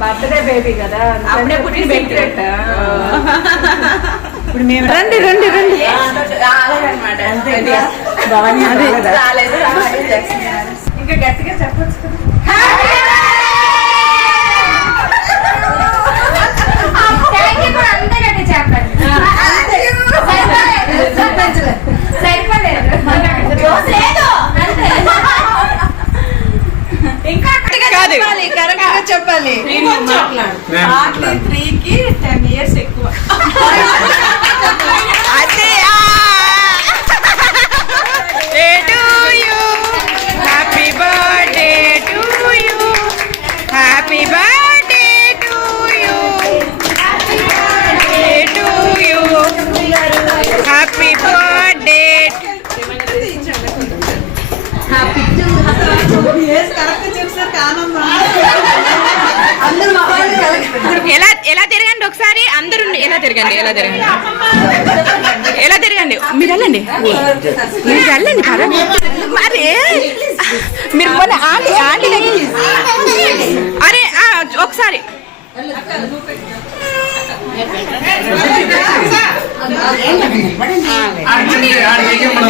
Birthday baby కదా అప్పుడే పుట్టిన బెట్రేట ఇప్పుడు మేము రండి రండి రండి ఇంకా గట్టిగా చెప్పొచ్చు చెప్పాలి 3కి 10 years ఎక్కువ అదే happy birthday to you happy birthday to you happy birthday to you happy birthday ఎలా తిరగండి ఒకసారి అందరూ ఎలా తిరగండి మీరు వెళ్ళండి మరి మీరు ఆంటీ అరే ఒకసారి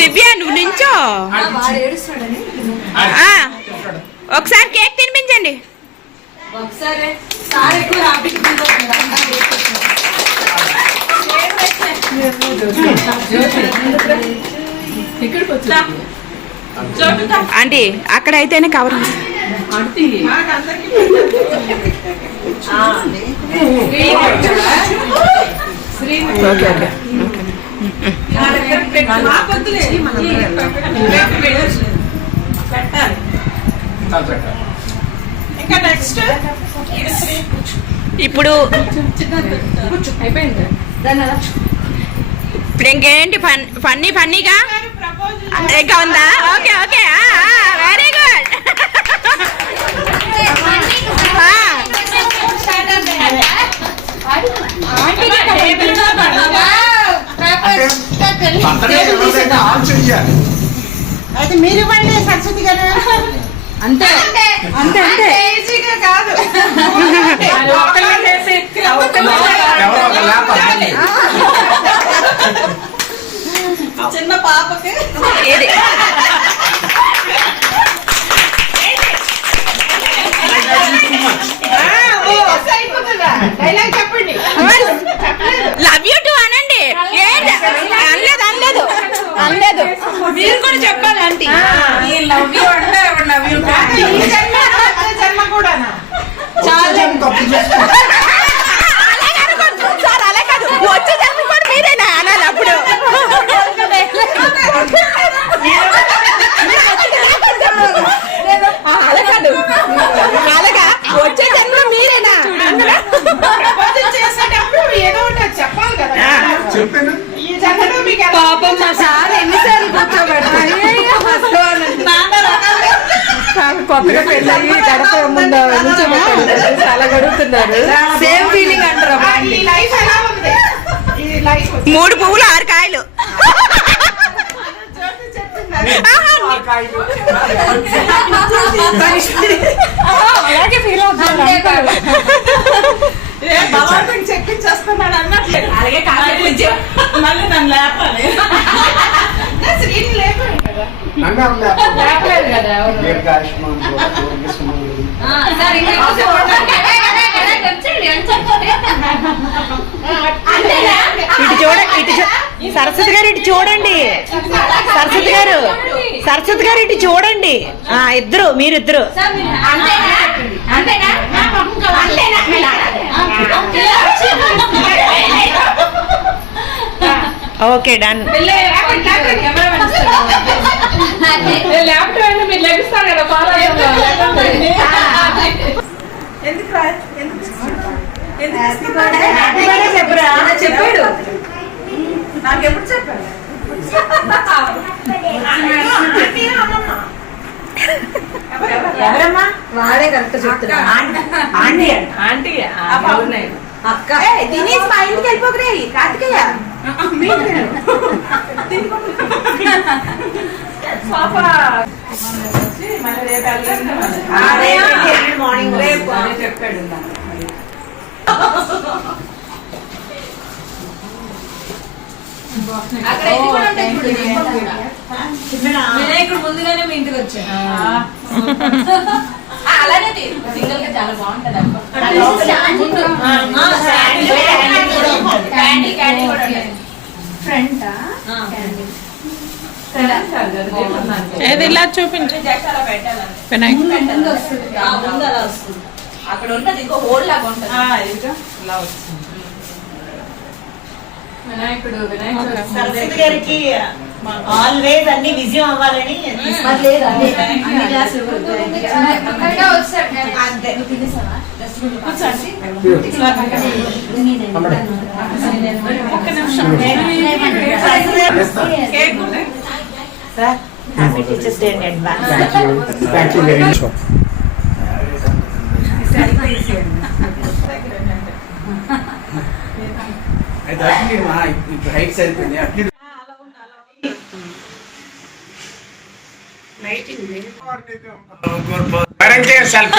దివ్య నువ్వు నించో ఒకసారి కేక్ తినిపించండి ఆంటీ అక్కడ అయితేనే కవర్ ఓకే ఓకే ఇప్పుడు ఇంకేంటి ఫన్నీగా ఇంకా ఉందా ఓకే ఓకే వెరీ గుడ్ అయితే మీరు ఇవ్వండి సరస్వతి గారు అంతే అంతే అంతే కాదు చిన్న పాపకి చెప్పండి లవ్ యూ టు అనండి అనలేదు మీరు కూడా చెప్పాలి ఆంటీ లవ్ యూ అంటే లవ్ యూ జన్మ కూడా చాలా సార్ అలా కాదు వచ్చే జన్మ కూడా మీరేనా అనాలి అప్పుడు అలా కాదు అలాగా వచ్చే జన్మ మీరేనా చేసేటప్పుడు ఏదో ఒకటి చెప్పాలి కదా పాపం మా సార్ ఎన్నిసార్లు కూర్చోబెడతారు కొత్తగా పెళ్ళి గడప ముందు చాలా గడుపుతున్నారు సేమ్ ఫీలింగ్ అంటారు 3 పువ్వులు 6 కాయలు అలాగే ఫీల్ అవుతుంది చెప్పించేస్తున్నాడు అన్నట్లేదు అలాగే మళ్ళీ నన్ను లేపాలి లేపలేదు కదా సరస్వతి గారు ఇటు చూడండి సరస్వతి గారు ఇటు చూడండి ఇద్దరు మీరిద్దరు ఓకే డన్ చెప్పాడు నాకెప్పుడు చెప్పాడు ఎవరమ్మా వాడే కరెక్ట్ చెప్తున్నా ఆంటీ అక్క తినేసి మా ఇంటికి వెళ్ళిపోకరే కార్తికేయ మార్నింగ్ రేపు చెప్పాడు నాకు. అక్కడ ఇది కూడా ఉంటాయి చూడు, దీపం కూడా. వినాయకుడు ముందుగానే మీ ఇంటికి వచ్చాడు. అలానే సింగిల్ గా చాలా బాగుంటది అబ్బా. క్యాండీ క్యాండీ కూడా ఉంటుంది. ఏది ఇలా చూపించు జస్ట్ అలా పెట్టాలంటే వినాయక్ ముందు అలా వస్తుంది. అక్కడ ఉంటది ఇంకో హోల్ లాగా ఉంటది. ఇదిగో ఇలా వస్తుంది. వినాయకుడు వినాయకుడు సరస్వతి గారికి ఆల్వేస్ అన్ని విజయం అవ్వాలని మరి లేదు అన్ని క్లాసులు అంతే. కేక్ ఉంది. Sir happy teachers day in advance. Thank you very much. అయితే అట్లనే మా ఇప్పుడు హైట్ సరిపోయింది అట్లనే Parenting self